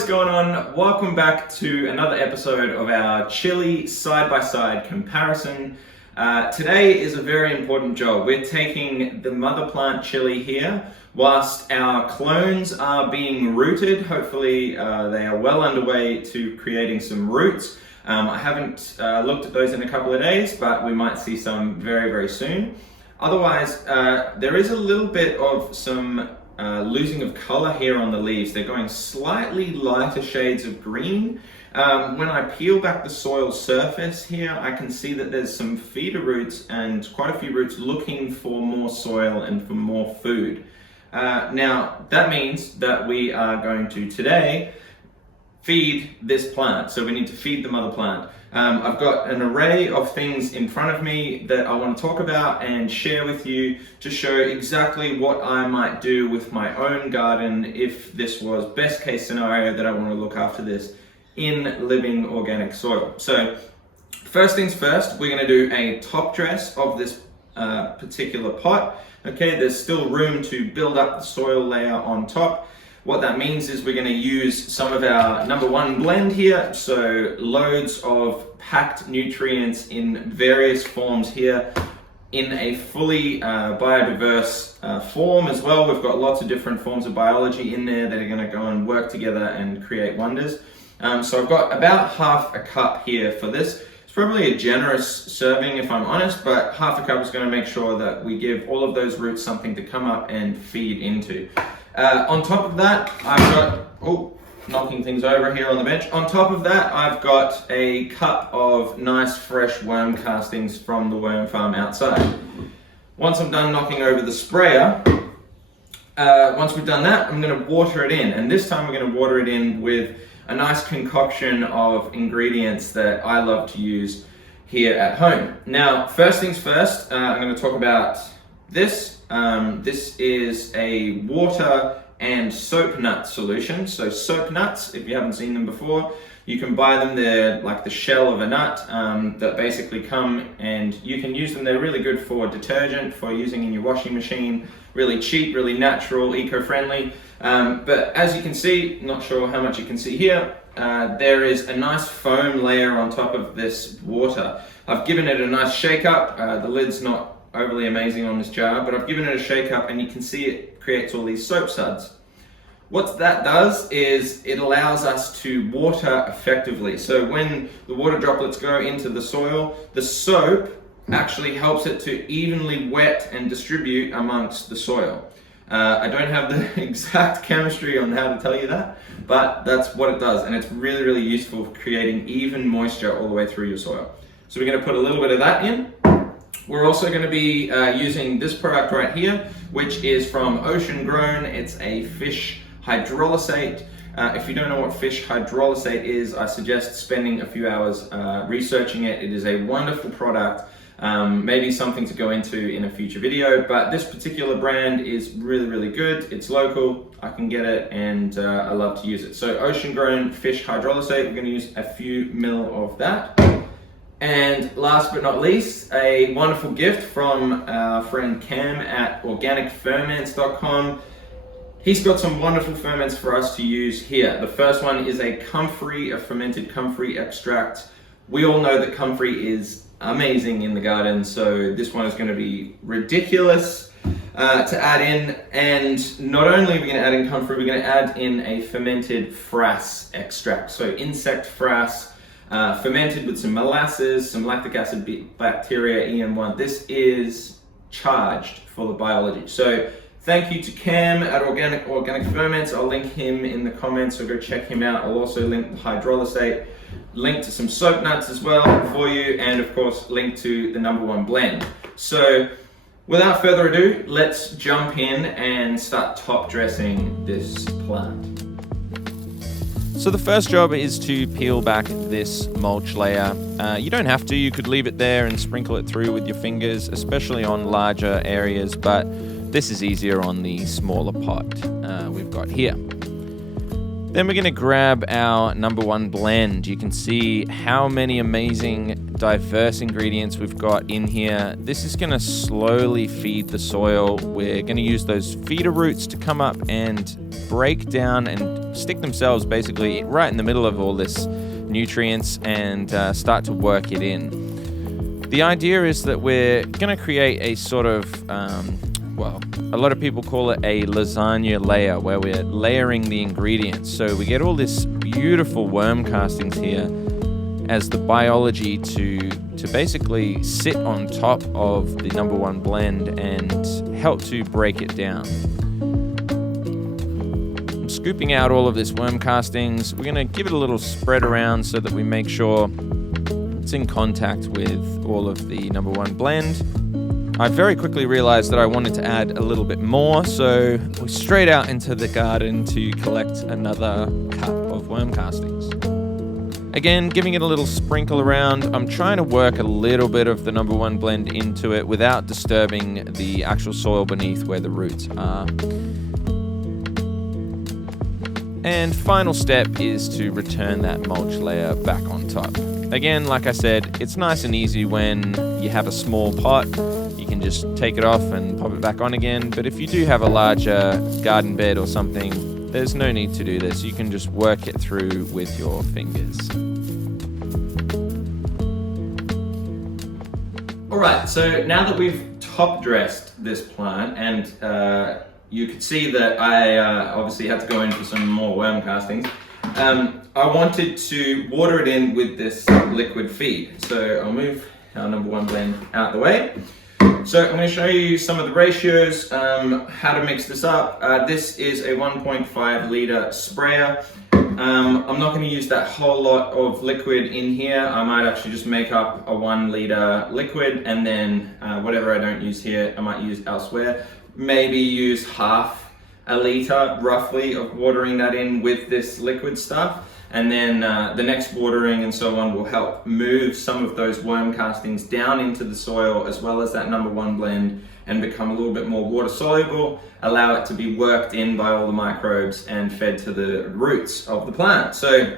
is going on? Welcome back to another episode of our chili side-by-side comparison. Today is a very important job. We're taking the mother plant chili here whilst our clones are being rooted. Hopefully they are well underway to creating some roots. I haven't looked at those in a couple of days, but we might see some very, very soon. Otherwise, there is a little bit of some losing of color here on the leaves. They're going slightly lighter shades of green. When I peel back the soil surface here, I can see that there's some feeder roots and quite a few roots looking for more soil and for more food. Now, that means that we are going to today feed this plant. So we need to feed the mother plant. I've got an array of things in front of me that I want to talk about and share with you to show exactly what I might do with my own garden if this was best case scenario that I want to look after this in living organic soil. So first things first, we're going to do a top dress of this particular pot. Okay, there's still room to build up the soil layer on top. What that means is we're going to use some of our #1 blend here, so loads of packed nutrients in various forms here in a fully biodiverse form as well. We've got lots of different forms of biology in there that are going to go and work together and create wonders. So I've got about half a cup here for this. It's probably a generous serving if I'm honest, but half a cup is going to make sure that we give all of those roots something to come up and feed into. On top of that, I've got, knocking things over here on the bench. On top of that, I've got a cup of nice fresh worm castings from the worm farm outside. Once I'm done knocking over the sprayer, once we've done that, I'm going to water it in. And this time we're going to water it in with a nice concoction of ingredients that I love to use here at home. Now, first things first, I'm going to talk about this. This is a water and Soapnuts solution. So Soapnuts, if you haven't seen them before, you can buy them. They're like the shell of a nut that basically come, and you can use them. They're really good for detergent, for using in your washing machine. Really cheap, really natural, eco-friendly. But as you can see, not sure how much you can see here, there is a nice foam layer on top of this water. I've given it a nice shake up. The lid's not overly amazing on this jar, but I've given it a shake up and you can see it creates all these soap suds. What that does is it allows us to water effectively. So when the water droplets go into the soil, the soap actually helps it to evenly wet and distribute amongst the soil. I don't have the exact chemistry on how to tell you that, but that's what it does, and it's really, really useful for creating even moisture all the way through your soil. So we're going to put a little bit of that in. We're also going to be using this product right here, which is from Ocean Grown. It's a fish hydrolysate. If you don't know what fish hydrolysate is, I suggest spending a few hours researching it. It is a wonderful product, maybe something to go into in a future video, but this particular brand is really, really good. It's local, I can get it, and I love to use it. So Ocean Grown fish hydrolysate, we're going to use a few mil of that. And last but not least, a wonderful gift from our friend Cam at organicferments.com. He's got some wonderful ferments for us to use here. The first one is a comfrey, a fermented comfrey extract. We all know that comfrey is amazing in the garden, so this one is going to be ridiculous to add in. And not only are we going to add in comfrey, we're going to add in a fermented frass extract. So insect frass, fermented with some molasses, some lactic acid bacteria, EM1. This is charged full of biology. So thank you to Cam at Organic Ferments. I'll link him in the comments, so go check him out. I'll also link the hydrolysate, link to some Soapnuts as well for you, and of course link to the #1 blend. So without further ado, let's jump in and start top dressing this plant. So the first job is to peel back this mulch layer. You don't have to, you could leave it there and sprinkle it through with your fingers, especially on larger areas, but this is easier on the smaller pot we've got here. Then we're going to grab our #1 blend. You can see how many amazing diverse ingredients we've got in here. This is going to slowly feed the soil. We're going to use those feeder roots to come up and break down and stick themselves basically right in the middle of all this nutrients and start to work it in. The idea is that we're going to create a sort of, well, a lot of people call it a lasagna layer, where we're layering the ingredients. So we get all this beautiful worm castings here as the biology to basically sit on top of the number one blend and help to break it down. I'm scooping out all of this worm castings. We're going to give it a little spread around so that we make sure it's in contact with all of the number one blend. I very quickly realized that I wanted to add a little bit more, so we're straight out into the garden to collect another cup of worm castings. Again, giving it a little sprinkle around. I'm trying to work a little bit of the number one blend into it without disturbing the actual soil beneath where the roots are. And final step is to return that mulch layer back on top. Again, like I said, it's nice and easy when you have a small pot. You can just take it off and pop it back on again. But if you do have a larger garden bed or something, there's no need to do this. You can just work it through with your fingers. All right, so now that we've top dressed this plant, and you could see that I obviously had to go in for some more worm castings, I wanted to water it in with this liquid feed. So I'll move our number one blend out of the way. So I'm going to show you some of the ratios, how to mix this up. This is a 1.5 litre sprayer. I'm not going to use that whole lot of liquid in here. I might actually just make up a 1 litre liquid, and then whatever I don't use here, I might use elsewhere. Maybe use half a litre roughly of watering that in with this liquid stuff. And then the next watering and so on will help move some of those worm castings down into the soil, as well as that number one blend, and become a little bit more water soluble, allow it to be worked in by all the microbes and fed to the roots of the plant. So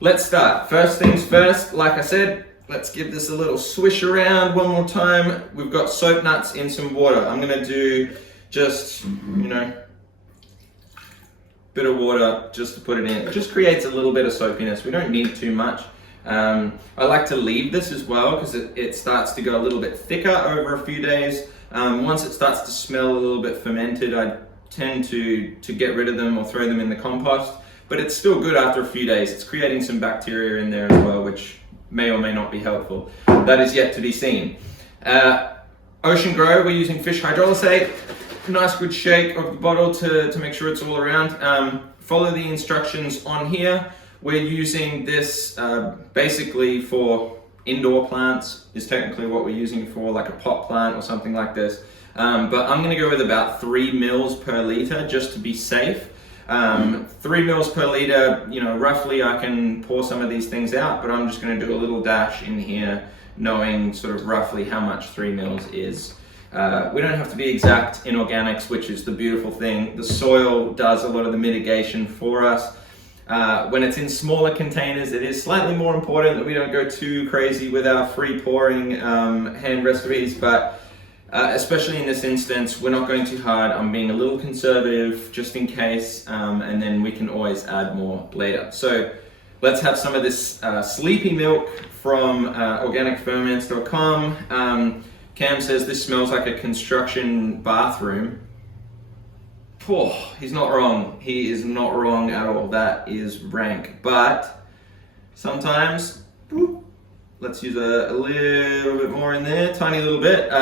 let's start. First things first, like I said, let's give this a little swish around one more time. We've got Soapnuts in some water. I'm gonna do just, bit of water just to put it in. It just creates a little bit of soapiness. We don't need too much. I like to leave this as well because it starts to go a little bit thicker over a few days. Once it starts to smell a little bit fermented, I tend to get rid of them or throw them in the compost, but it's still good after a few days. It's creating some bacteria in there as well, which may or may not be helpful. That is yet to be seen. Ocean Grow, we're using fish hydrolysate. Nice good shake of the bottle to make sure it's all around. Follow the instructions on here. We're using this basically for indoor plants, is technically what we're using for, like a pot plant or something like this. But I'm gonna go with about 3 mils per liter just to be safe. 3 mils per liter, roughly I can pour some of these things out, but I'm just gonna do a little dash in here, knowing sort of roughly how much 3 mils is. We don't have to be exact in organics, which is the beautiful thing. The soil does a lot of the mitigation for us. When it's in smaller containers, it is slightly more important that we don't go too crazy with our free pouring hand recipes, but especially in this instance, we're not going too hard. I'm being a little conservative just in case, and then we can always add more later. So let's have some of this sleepy milk from organicferments.com. Cam says this smells like a construction bathroom. Oh, he's not wrong. He is not wrong at all. That is rank. But sometimes, let's use a little bit more in there, tiny little bit.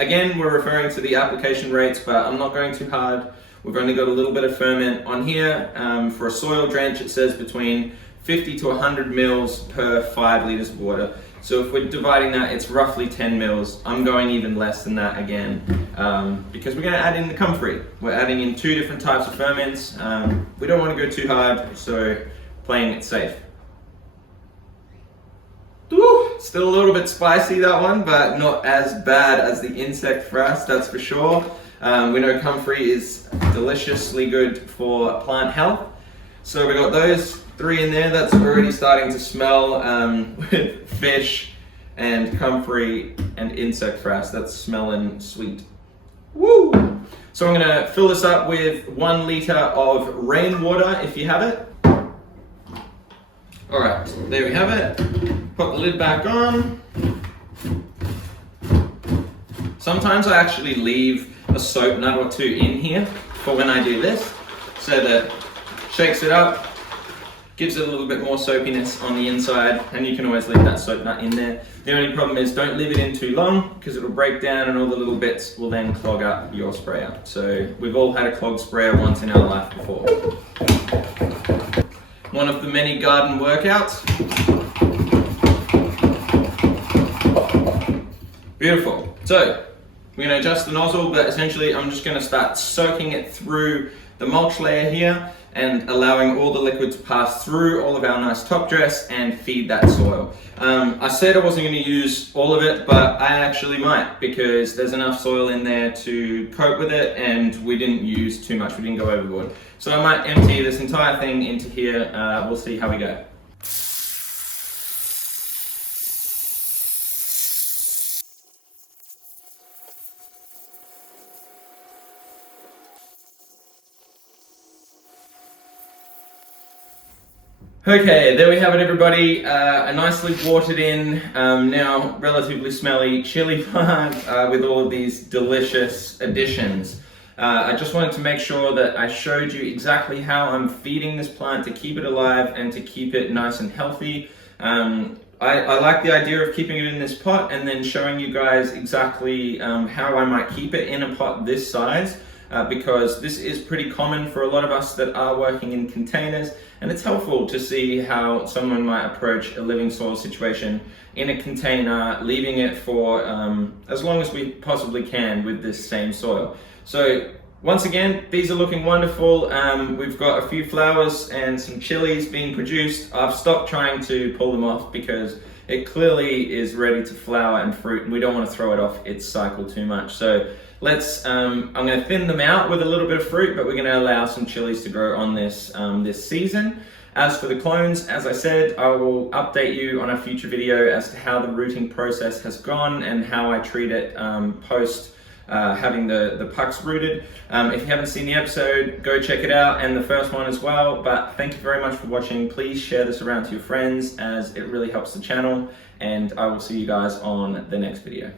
Again, we're referring to the application rates, but I'm not going too hard. We've only got a little bit of ferment on here. For a soil drench, it says between 50 to 100 mils per 5 liters of water. So if we're dividing that, it's roughly 10 mils. I'm going even less than that again, because we're gonna add in the comfrey. We're adding in 2 different types of ferments. We don't wanna go too hard, so playing it safe. Woo, still a little bit spicy, that one, but not as bad as the insect frass, that's for sure. We know comfrey is deliciously good for plant health. So we got those 3 in there. That's already starting to smell with fish and comfrey and insect frass. That's smelling sweet. Woo! So I'm gonna fill this up with 1 liter of rainwater if you have it. Alright, there we have it. Put the lid back on. Sometimes I actually leave a soap nut or two in here for when I do this, so that shakes it up, gives it a little bit more soapiness on the inside, and you can always leave that soap nut in there. The only problem is don't leave it in too long because it will break down and all the little bits will then clog up your sprayer. So we've all had a clogged sprayer once in our life before. One of the many garden workouts. Beautiful. So we're going to adjust the nozzle, but essentially I'm just going to start soaking it through the mulch layer here and allowing all the liquid to pass through all of our nice top dress and feed that soil. I said I wasn't going to use all of it, but I actually might, because there's enough soil in there to cope with it and we didn't use too much, we didn't go overboard. So I might empty this entire thing into here. We'll see how we go. Okay, there we have it, everybody. A nicely watered in, now relatively smelly chili plant with all of these delicious additions. I just wanted to make sure that I showed you exactly how I'm feeding this plant to keep it alive and to keep it nice and healthy. I like the idea of keeping it in this pot and then showing you guys exactly how I might keep it in a pot this size. Because this is pretty common for a lot of us that are working in containers, and it's helpful to see how someone might approach a living soil situation in a container, leaving it for as long as we possibly can with this same soil. So once again, these are looking wonderful. We've got a few flowers and some chilies being produced. I've stopped trying to pull them off because it clearly is ready to flower and fruit, and we don't want to throw it off its cycle too much. So let's, I'm going to thin them out with a little bit of fruit, but we're going to allow some chilies to grow on this this season. As for the clones, as I said, I will update you on a future video as to how the rooting process has gone and how I treat it post having the pucks rooted. If you haven't seen the episode, go check it out, and the first one as well. But thank you very much for watching. Please share this around to your friends, as it really helps the channel, and I will see you guys on the next video.